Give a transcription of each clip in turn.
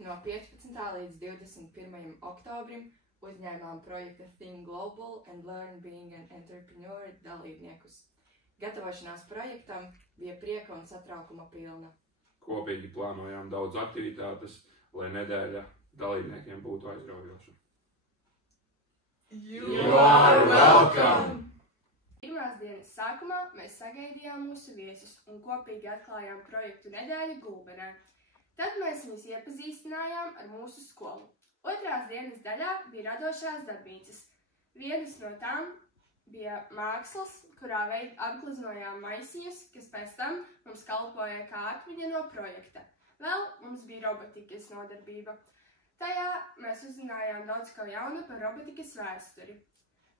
No 15. līdz 21. oktobrim uzņēmām projekta Think Global and Learn Being an Entrepreneur dalībniekus. Gatavošanās projektam bija prieka un satraukuma pilna. Kopīgi plānojām daudz aktivitātes, lai nedēļa dalībniekiem būtu aizraujoša. You are welcome! Pirmās dienas sākumā mēs sagaidījām mūsu viesus un kopīgi atklājām projektu nedēļu Gulbenē. Tad mēs viņus iepazīstinājām ar mūsu skolu. Otrās dienas daļā bija radošās darbnīcas. Vienas no tām bija mākslas, kurā apgleznojām maisiņus, kas pēc tam mums kalpoja kā atmiņa no projekta. Vēl mums bija robotikas nodarbība. Tajā mēs uzzinājām daudz ko jaunu par robotikas vēsturi.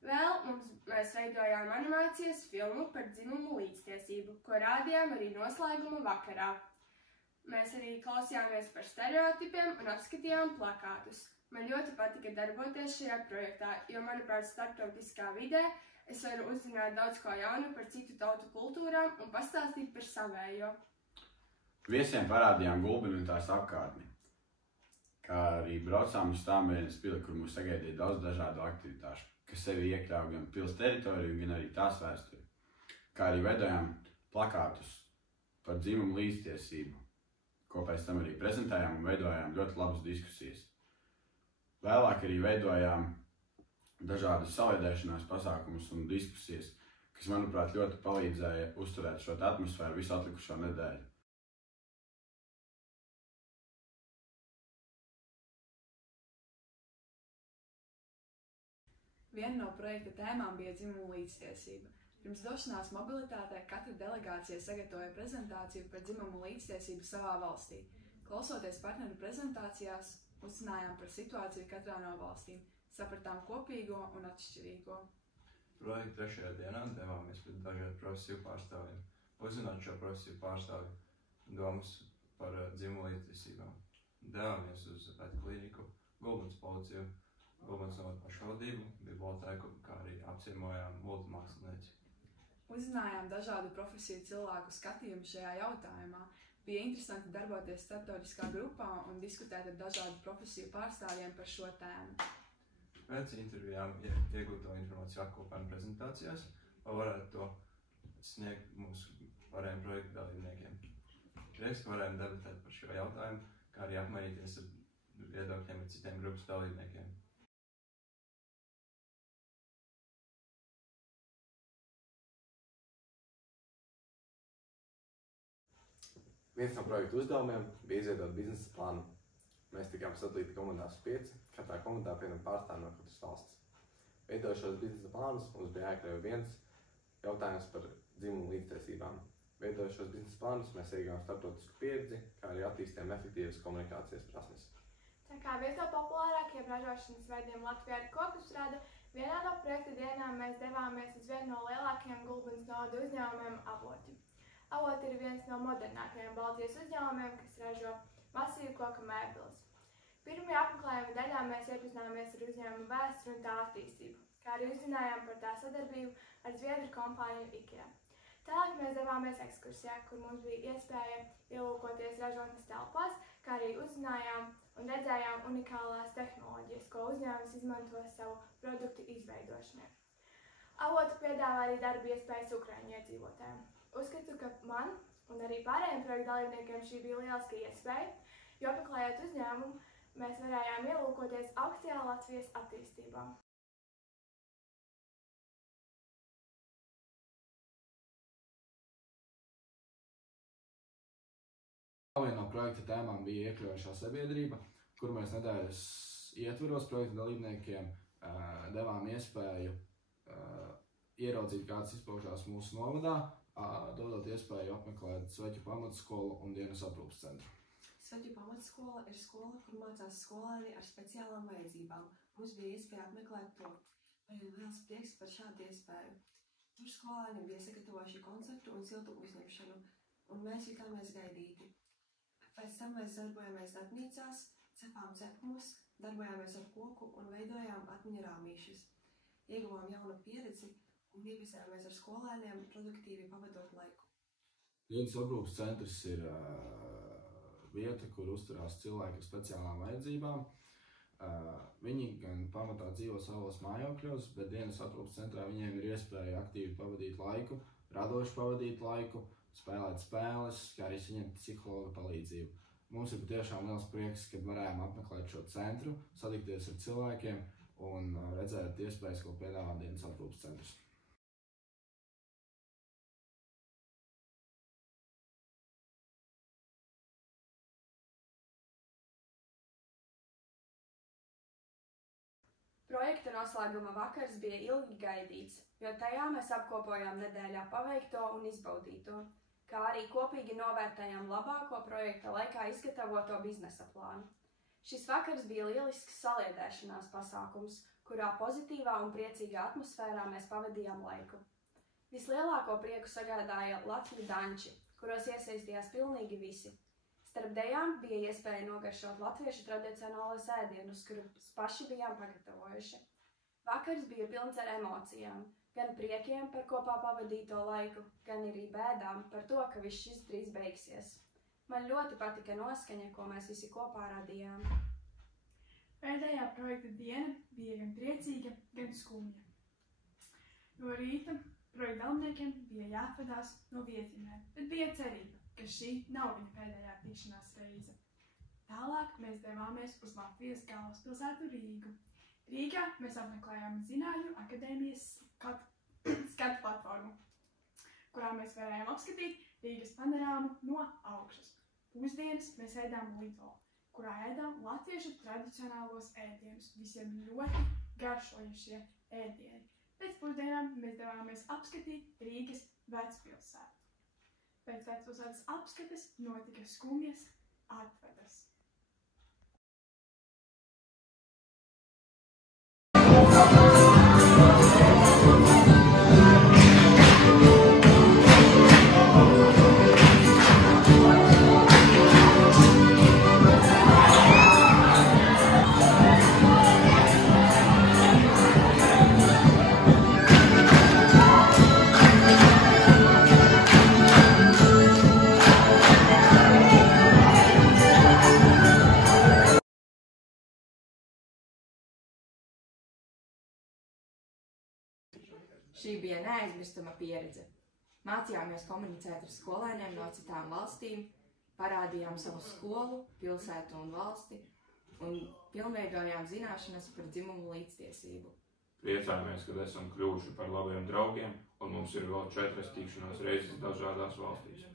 Vēl mēs veidojām animācijas filmu par dzimumu līdztiesību, ko rādījām arī noslēguma vakarā. Mēs arī klausījāmies par stereotipiem un apskatījām plakātus. Man ļoti patika darboties šajā projektā, jo, manuprāt, starptautiskā vidē es varu uzzināt daudz ko jaunu par citu tautu kultūrām un pastāstīt par savējo. Viesiem parādījām Gulbeni un tās apkārtni, kā arī braucām uz Stāmēnes pili, kur mūs sagaidīja daudz dažādu aktivitāšu, kas sevi iekļauj gan pils teritoriju, gan arī tās vēsturi. Kā arī veidojām plakātus par dzimumu līdztiesību, ko pēc tam arī prezentējām un veidojām ļoti labas diskusijas. Vēlāk arī veidojām dažādas saliedēšanās pasākumus un diskusijas, kas, manuprāt, ļoti palīdzēja uzturēt šo atmosfēru visu atlikušo nedēļu. Viena no projekta tēmām bija dzimumu līdztiesība. Pirms došanās mobilitātē katra delegācija sagatavoja prezentāciju par dzimumu līdztiesību savā valstī. Klausoties partneru prezentācijās, uzzinājām par situāciju katrā no valstīm, sapratām kopīgo un atšķirīgo. Projekta trešajā dienā devāmies pret dažādu profesiju pārstāvjiem, uzzināt šo profesiju pārstāvju domas par dzimumu līdztiesībām. Devāmies uz klīniku, Gulbenes policiju, Gulbenes novada pašvaldību, bibliotēku, kā arī apciemojām multimākslinieci. Uzzinājām dažādu profesiju cilvēku skatījumu šajā jautājumā. Bija interesanti darboties starptautiskā grupā un diskutēt ar dažādu profesiju pārstāvjiem par šo tēmu. Pēc intervijām iegūto informāciju apkopējām prezentācijās, lai varētu to sniegt mūsu pārējiem projektu dalībniekiem. Prieks, ka varējām debatēt par šo jautājumu, kā arī apmainīties ar viedokļiem ar citiem grupas dalībniekiem. Viens no projektu uzdevumiem bija izveidot biznesa plānu. Mēs tikām sadalīti komandās 5, katrā komandā vienam pārstāvim no katras valsts. Veidojot šos biznesa plānus, mums bija jāiekļauj viens jautājums par dzimumu līdztiesībām. Veidojot šos biznesa plānus, mēs ieguvām starptautisku pieredzi, kā arī attīstījām efektīvas komunikācijas prasmes. Tā kā viens no populārākajiem ražošanas veidiem Latvijā ir kokusrada, vienā no projekta dienām mēs devāmies uz vienu no lielākajiem Gulbenes novada uzņēmumiem Avoti. Avoti ir viens no modernākajiem Baltijas uzņēmumiem, kas ražo masīvu koka mēbeles. Pirmajā apmeklējuma daļā mēs iepazināmies ar uzņēmumu vēsturi un tā attīstību, kā arī uzzinājām par tā sadarbību ar zviedru kompāniju IKEA. Tālāk mēs devāmies ekskursijā, kur mums bija iespēja ielūkoties ražotnes telpās, kā arī uzzinājām un redzējām unikālās tehnoloģijas, ko uzņēmums izmanto savu produktu izveidošanai. Avoti piedāvā arī darba iespējas Ukraiņu iedzīvotājiem. Uzskatu, ka man un arī pārējiem projektu dalībniekiem šī bija lieliska iespēja, jo apmeklējot uzņēmumu, mēs varējām ielūkoties augstajā Latvijas attīstībā. Viena no projekta tēmām bija iekļaujošā sabiedrība, kur mēs nedēļas ietvaros projektu dalībniekiem devām iespēju ieraudzīt, kāds izpaužās mūsu novadā, dodot iespēju apmeklēt Sveķu pamatskolu un dienas aprūpes centru. Sveķu pamatskola ir skola, kur mācās skolēni ar speciālām vajadzībām. Mums bija iespēja apmeklēt to. Man ir liels prieks par šādu iespēju. Tur skolēni bija sagatavojuši koncertu un siltu uzņemšanu, un mēs jutāmies gaidīti. Pēc tam mēs darbojāmies darbnīcās, cepām cepumus, darbojāmies ar koku un veidojām atmiņu rāmīšus. Ieguvām jaunu pieredzi un iepazinājāmies ar skolēniem, produktīvi pavadot laiku. Dienas aprūpes centrs ir vieta, kur uzturās cilvēki ar speciālām vajadzībām. Viņi gan pamatā dzīvo savos mājokļos, bet dienas aprūpes centrā viņiem ir iespēja aktīvi pavadīt laiku, radoši pavadīt laiku, spēlēt spēles, kā arī saņemt psihologa palīdzību. Mums ir patiešām liels prieks, kad varējām apmeklēt šo centru, satikties ar cilvēkiem un redzēt iespējas, ko piedāvā dienas aprūpes centrs. Projekta noslēguma vakars bija ilgi gaidīts, jo tajā mēs apkopojām nedēļā paveikto un izbaudīto, kā arī kopīgi novērtējām labāko projekta laikā izgatavoto biznesa plānu. Šis vakars bija lielisks saliedēšanās pasākums, kurā pozitīvā un priecīgā atmosfērā mēs pavadījām laiku. Vislielāko prieku sagādāja Latviju danči, kuros iesaistījās pilnīgi visi. Starp dejām bija iespēja nogaršot latviešu tradicionālos ēdienus, kurus paši bijām pagatavojuši. Vakars bija pilns ar emocijām, gan priekiem par kopā pavadīto laiku, gan arī bēdām par to, ka viss šis drīz beigsies. Man ļoti patika noskaņa, ko mēs visi kopā radījām. Pēdējā projekta diena bija gan priecīga, gan skumja. No rīta projekta dalībniekiem bija jāatvadās no vietņiem, bet bija cerība, ka šī nav viņa pēdējā tikšanās reize. Tālāk mēs devāmies uz Latvijas galvaspilsētu Rīgu. Rīgā mēs apmeklējām Zinātņu akadēmijas skatu platformu, kurā mēs varējām apskatīt Rīgas panorāmu no augšas. Pusdienas mēs ēdām Lido, kurā ēdām latviešu tradicionālos ēdienus, visiem ļoti garšojušie ēdieni. Pēc pusdienām mēs devāmies apskatīt Rīgas vecpilsētu. Pēc vecpilsētas apskates notika skumjas atvadas. Šī bija neaizmirstama pieredze. Mācījāmies komunicēt ar skolēniem no citām valstīm, parādījām savu skolu, pilsētu un valsti un pilnveidojām zināšanas par dzimumu līdztiesību. Priecājamies, kad esam kļuvuši par labiem draugiem un mums ir vēl 4 tikšanās reizes dažādās valstīs.